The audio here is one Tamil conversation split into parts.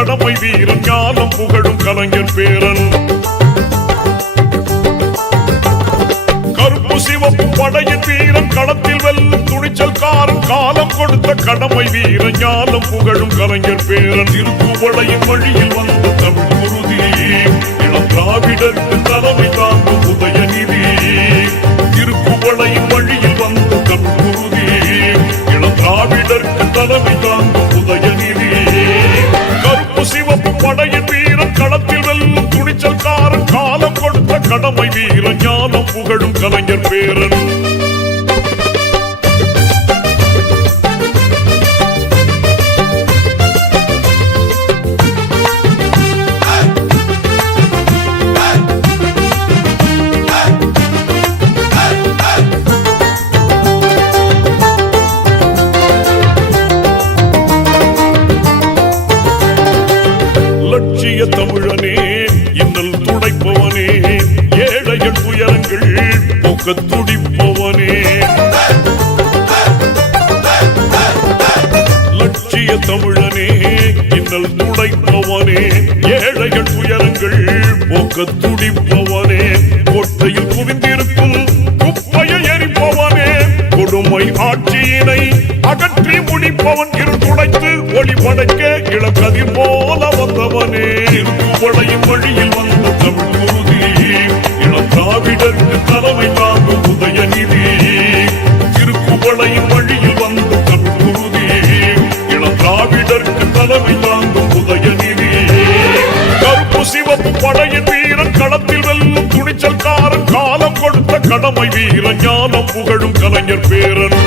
கடமை வீரன் ஞானம் புகழும் கலைஞர் பேரன். கருப்பு சிவப்பு படையின் வீரன் களத்தில் வெல்லும் துணிச்சல்காரன் காலம் கொடுத்த கடமை வீரன் ஞானம் புகழும் கலைஞர் பேரன். திருக்குவளையின் வழியில் வந்த தமிழ் குருதி இளம் திராவிடருக்கு தலைமை தாங்கும் உதயநிதி. திருக்குவளையின் வழியில் வந்த தமிழ் குருதி இளம் திராவிடருக்கு தலைமை தாங்கும் உதயநிதி. கருப்பு சிவப்பு படையின் வீரன் களத்தில் வெல்லும் துணிச்சல்காரன் காலம் கொடுத்த கடமை வீரன் ஞானம் புகழும் கலைஞர் பேரன். லட்சிய தமிழனே இன்னல் துடைப்பவனே ஏழைகள் துயரங்கள் போக்க துடிப்பவனே. லட்சிய தமிழனே இன்னல் துடைப்பவனே ஏழைகள் துயரங்கள் போக்க துடிப்பவனே. கோட்டையில் குவிந்திருக்கும் குப்பையை எரிப்பவனே கொடுமை ஆட்சியினை அகற்றி முடிப்பவன். இருள் துடைத்து ஒளி படைக்க இளக்கதிர் போல வந்தவனே. திருக்குவளையின் வழியில் வந்த தமிழ் குருதி இளம் திராவிடருக்கு தலைமை தாங்கும் உதயநிதி. திருக்குவளையின் வழியில் வந்த தமிழ் குருதி இளம் திராவிடருக்கு தலைமை தாங்கும் உதயநிதி. கருப்பு சிவப்பு படையின் வீரன் களத்தில் வெல்லும் துணிச்சல்காரன் காலம் கொடுத்த கடமை வீரன் ஞானம் புகழும் கலைஞர் பேரன்.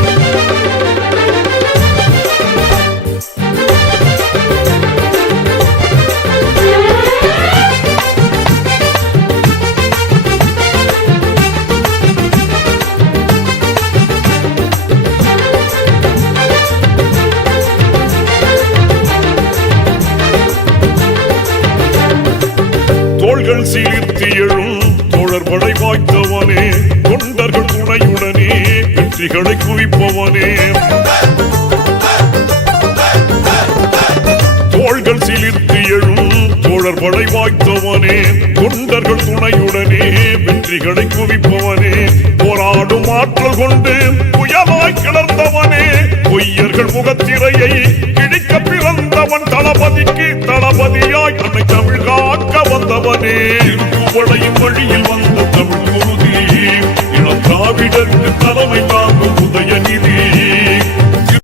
தோள்கள் சீர்த்தி எழும் தோழர் படை வாய்த்தவனே தொண்டர்கள் துணையுடனே வெற்றிகளை குவிப்பவனே. தோள்கள் சீர்த்தி எழும் தோழர் படை வாய்த்தவனே தொண்டர்கள் துணையுடனே வெற்றிகளை குவிப்பவனே.